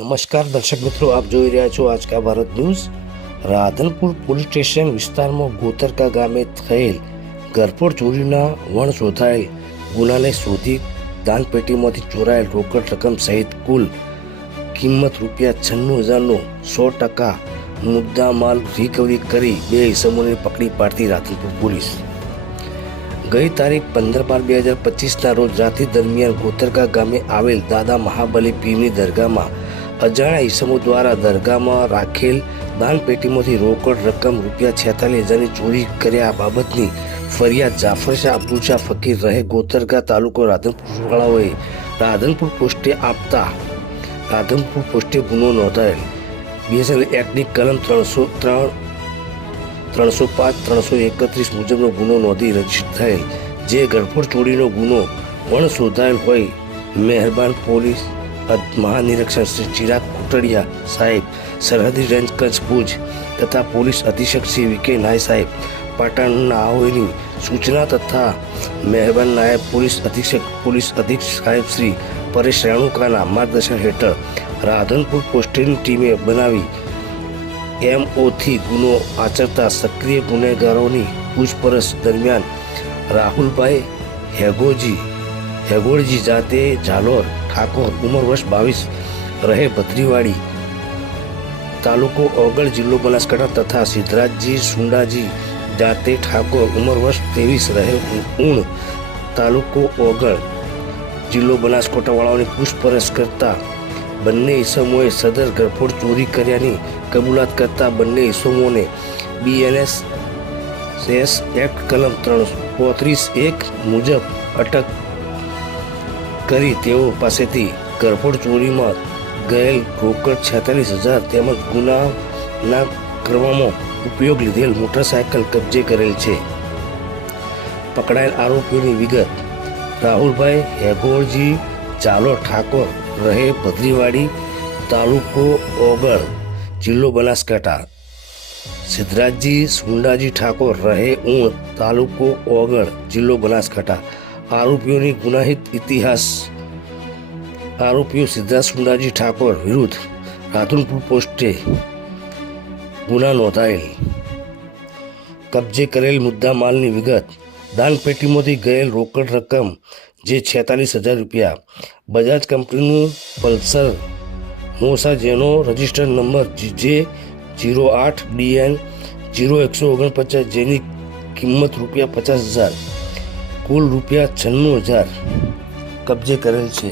નમસ્કાર દર્શક મિત્રો, આપ જોઈ રહ્યા છો Aajka Bharat news. Radhanpur police station વિસ્તારમાં ગોતરકા ગામે થયેલ ગરફોડ ચોરીના વણ શોધાયેલ ગુનાને શોધી દાનપેટીમાંથી ચોરાયેલ રોકડ રકમ સહિત કુલ કિંમત ₹96,000નો 100% મુદ્દામાલ રિકવરી કરી 2 ઇસમોને પકડી પાડતી રાધનપુર પોલીસ ગઈ તારીખ 15/12/2025ના રોજ રાત્રિ દરમિયાન ગોતરકા ગામે આવેલ દાદા મહાબલી પીરની દરગાહમાં અજાણ્યા ઈસમો દ્વારા દરગાહમાં રાખેલ દાનપેટીમાંથી રોકડ રકમ ₹46,000ની ચોરી કર્યા બાબતની ફરિયાદ જાફર શાહ અબ્દુલ શાહ ફકીર રહે ગોતરકા તાલુકો રાધનપુરવાળાઓએ રાધનપુર પોસ્ટે આપતા રાધનપુર પોસ્ટે ગુનો નોંધાયેલ BSL એક્ટની કલમ 305-331 મુજબનો ગુનો નોંધી રજીસ્ટર થયેલ જે ગરફોડ ચોરીનો ગુનો વણ શોધાયેલ હોય મહેરબાન પોલીસ મહાનિરીક્ષક શ્રી ચિરાગ કોટડિયા સાહેબ, સરહદી રેન્જ કચ્છ ભુજ તથા પોલીસ અધિક્ષક શ્રી VK નાય સાહેબ પાટણનાઓની સૂચના તથા મહેરબાન નાયબ પોલીસ અધિક્ષક સાહેબ શ્રી પરેશ રેણુકાના માર્ગદર્શન હેઠળ રાધનપુર પોસ્ટની ટીમે બનાવી MOથી ગુનો આચરતા સક્રિય ગુનેગારોની પૂછપરછ દરમિયાન રાહુલભાઈ હેગોળજી જાતે ઝાલોર ઠાકોર ઉંમર વર્ષ 22 રહે ભદ્રીવાડી તાલુકો ઓગળ જિલ્લો બનાસકાંઠા તથા સિદ્ધરાજજી સુંડાજી જાતે ઠાકોર ઉંમર વર્ષ 23 રહે ઉણ તાલુકો ઓગળ જિલ્લો બનાસકાંઠાવાળાઓની પૂછપરછ કરતા બંને ઈસમોએ સદર ગરફોડ ચોરી કર્યાની કબૂલાત કરતા બંને ઈસમોને BNS એક્ટ કલમ 335(1) મુજબ અટક કરી તેઓ પાસેથી ગરફોડ ચોરીમાં ગયેલ રોકડ 46,000 તેમજ ગુનાના કરવામાં ઉપયોગ લીધેલ મોટરસાયકલ કબજે કરેલ છે। પકડાયેલ આરોપીઓની વિગત: રાહુલભાઈ હેગોળજી ઝાલોર ઠાકોર રહે ભદ્રીવાડી તાલુકો ઓગળ જિલ્લો બનાસકાંઠા, સિદ્ધરાજજી સુંડાજી ઠાકોર રહે ઉણ તાલુકો ઓગળ જિલ્લો બનાસકાંઠા। આરોપીઓની ગુનાહિત ઇતિહાસ: આરોપીઓ સિદ્ધરાજ સુંડાજી ઠાકોર વિરુદ્ધ રાધનપુર પોસ્ટે ગુના નોંધાયેલ। કબજે કરેલ મુદ્દામાલની વિગત: દાનપેટીમાંથી ગયેલ રોકડ રકમ જે ₹46,000, બજાજ કંપનીનું પલ્સર મોસા જેનો રજિસ્ટર નંબર JJ08DN0149 જેની કિંમત ₹50,000 કુલ ₹96,000 કબજે કરેલ છે।